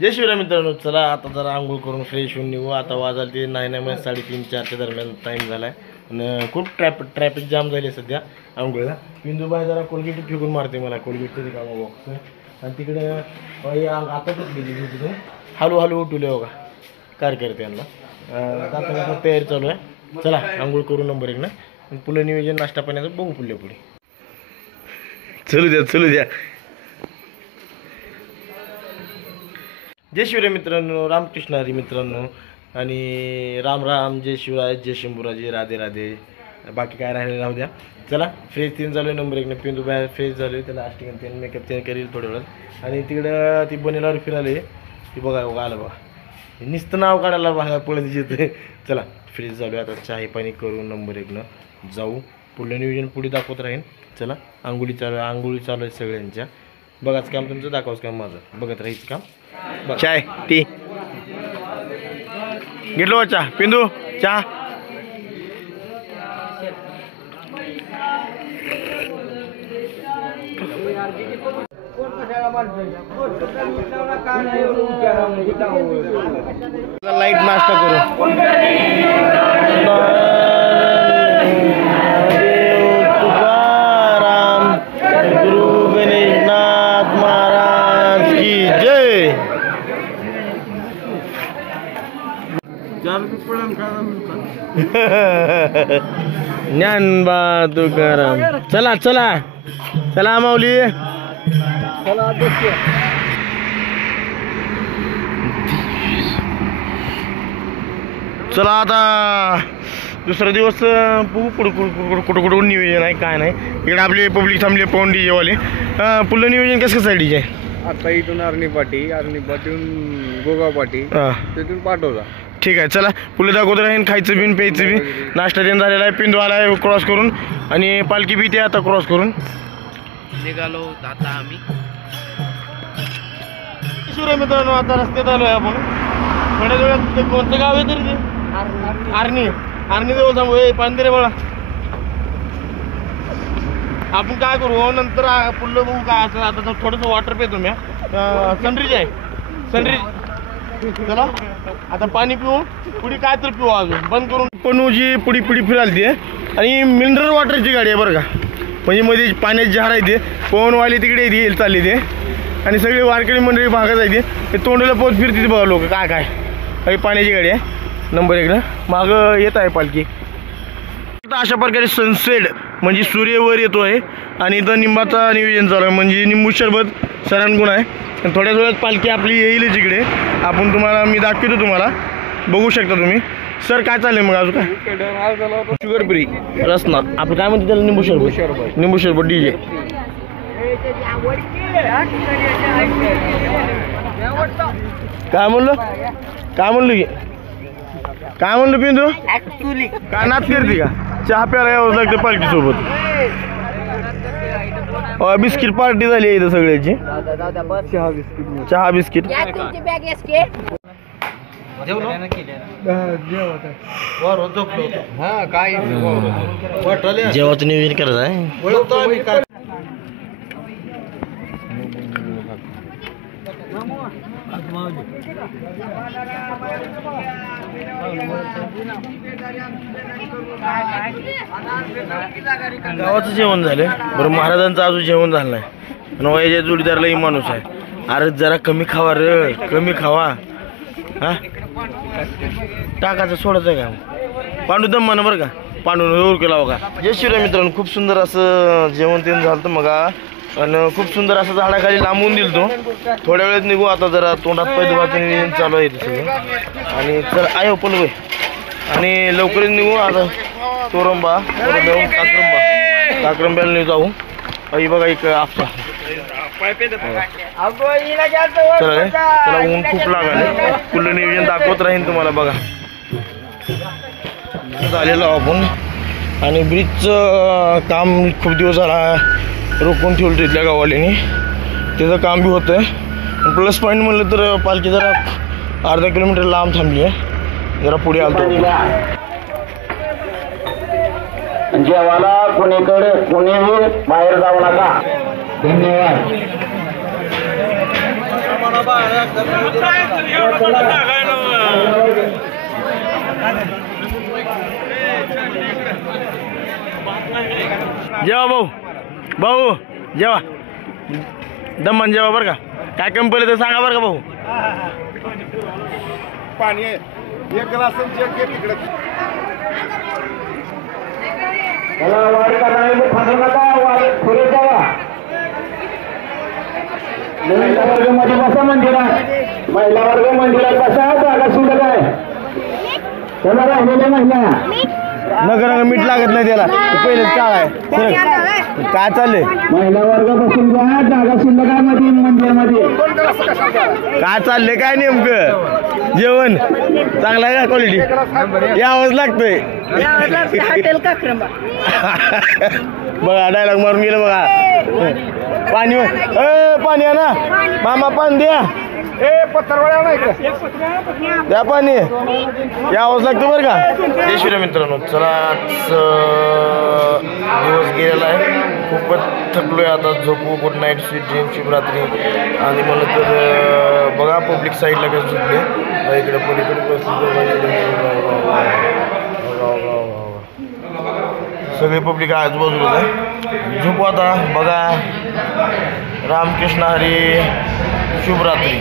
जय शिवराय मित्रांनो, चला आता जरा आंघोळ करून फ्रेश होऊन निघू. आता वाजाल ते नाही 3:30-4च्या दरम्यान टाईम झाला आहे आणि खूप ट्रॅफिक जाम झाली सध्या आंघोळीला. बिंदूबाई जरा कोलगेट फेकून मारते मला, कोलगेटचं रिकामा बॉक्स आणि तिकडे आताच गेली तिथे हळूहळू उठवले बघा कार्यकर्त्यांना. आता तयारी चालू आहे. चला आंघोळ करू नंबर 1 ना, पुढे नियोजन नाश्ता पाण्याचं बघू पुढे. चलू द्या. जय शिवराय मित्रांनो, रामकृष्ण हरी मित्रांनो आणि राम राम, जय शिवराय, जय शंभूराजे, राधे राधे. बाकी काय राहिले राहू द्या. चला फ्रेश 3 चालू आहे नंबर 1 ने. पिंदू बाहेर फ्रेश झालो आहे, त्याला आष्टिंग त्याने मेकअप त्याने करेल थोड्या वेळात. आणि तिकडं ती बनेलावर फिराले ती बघा आलं बघा, नुसतं नाव काढायला बघा पळत येते. चला फ्रेश झालो आहे, आता चहा पाणी करून नंबर 1 न जाऊ. पुढलं नियोजन पुढे दाखवत राहीन. चला आंघोळी चालू आहे सगळ्यांच्या. बघाच काम तुमचं, दाखवाच काम माझं, बघत राहायचं काम. चाय टी घेतलो चहा. पिंदू चहा. लाईट नाश्ता करू. तुकाराम गुरु गणेशनाथ महाराज की जय. ज्ञानबा तुकाराम. चला माऊली. चला आता दुसरा दिवस कुठं नियोजन आहे काय नाही. इकडे आपले पब्लिक थांबले पवन डीजे वाले. पुढलं नियोजन कसं आहे डीजे? आता इथून अर्णीपाटीहून गोगावपाटी तिथून पाठवला. ठीक आहे. चला पुढे दाखवत राहीन. खायचं बिन प्यायचं बी. नाश्ता देऊन झालेला आहे. पिंदू आला आहे क्रॉस करून आणि पालखी बी ते आता क्रॉस करून निघालो आता आम्ही. शिवराय मित्रांनो, आता रस्त्यात आलो आहे आपण. थोड्या वेळात कोणतं गाव आहे तरी ते आर्णी जवळ थांबू. पाणी रे बाळा. आपण काय करू नंतर पुढलं बघू काय असं. आता थोडंसं वॉटर पितो मी. सनरीज आहे सनरीज. चला आता पाणी पिऊ, पुढे काय तर पिऊ अजून बंद करून. पणूजी पुढी फिरायला ते आणि मिनरल वॉटरची गाडी आहे बरं का. म्हणजे मध्ये पाण्याची जहार आहे ते. पवनवाले तिकडे येईल चालले ते आणि सगळे वारकरी मंडळी भागात आहे ते. तोंडाला पोत फिरते बघा लोक. काय पाण्याची गाडी आहे नंबर 1 ना. मागं येत आहे पालखी. अशा प्रकारे सनसेट म्हणजे सूर्य वर येतो आहे आणि इथं निंबाचा नियोजन चालू आहे. म्हणजे निंबू सरबत सरांगुण आहे. आणि थोड्याच वेळात पालखी आपली येईल इकडे. आपण तुम्हाला मी दाखवतो, तुम्हाला बघू शकता तुम्ही. सर काय चाललंय मग अजून काय? शुगर फ्री रसना आपण काय म्हणतो त्याला? निंबू सरबत डीजे. काय म्हणलं पिंदू? काय नाच करते का? चहा प्यायला यावंच लागतं पालखी सोबत. बिस्किट पार्टी झाली आहे इथं सगळ्याची. चहा बिस्किट. जेवाचं नियोजन करायचं आहे. गावाचं जेवण झालं बरं. महाराजांचं अजून जेवण झालं नाही. नवयाच्या जोडीदारलाही माणूस आहे. अरे जरा कमी खावा रे, कमी खावा. हा टाकाचं सोडायचं आहे का? पांडू दम म्हणा बरं का. पांडू केला बघा. जय शिवराय मित्रांनो, खूप सुंदर असं जेवण ते झालं तर मग आणि खूप सुंदर असं झाडाखाली लांबून दिल तो. थोड्या वेळेत निघू. आता जरा तोंडात पाय धुवायचं नियोजन चालू आहे सगळं. आणि चल आहे पण वय आणि लवकरच निघू. आता तोरंबा काक्रंब्याला जाऊ. आई बघा एक आपसा. चला ऊन खूप लागायला. पुढलं नियोजन दाखवत राहीन तुम्हाला बघा. झालेलं आपण आणि ब्रिजचं काम खूप दिवस झाला रोखून ठेवलं तिथल्या गावाल्याने. त्याचं काम बी होतं आहे. प्लस पॉईंट म्हणलं तर पालखी जरा अर्धा किलोमीटर लांब थांबली आहे. जरा पुढे आलतो. जेवायला कोणीकडे कोणीही बाहेर जाऊ नका. धन्यवाद. जेवा भाऊ जेवा दमन जेवा बरं का काय कमी पडलं तर सांगा बरं का भाऊ पाणी एक ग्लास तिकडे मला वाढ करणारे थांबू नका पुढे जावा महिला वर्ग मध्ये बसा मंदिरात महिला वर्ग मंदिरात बसा जागा सुद्धा काय त्याला राहिलेल्या महिला नगर मीठ लागत नाही त्याला पहिलेच काळ आहे काय चाललंय महिला वर्ग बसून घ्या जागा शिल्लक आहे मध्ये मंदिरामध्ये काय चाललंय काय नेमकं जेवण चांगलं आहे का क्वालिटी यावंच लागतंय हॉटेल काक्रंबा बघा डायलॉग मारून गेलं बघा पाणी पाणी आहे ना मामा पाणी द्या पत्थरवाड्या नाही का द्या पाणी यावंच लागतं बरं का जय श्रीराम मित्रांनो चला दिवस गेलेला आहे खूपच थकलोय आता झोपू good night sweet dream Shivratri आणि मला तर बघा पब्लिक साईडला कसं झोपले इकडे पलीकडे सगळे पब्लिक आजूबाजूला आहे झोपू आता बघा रामकृष्ण हरी शुभरात्री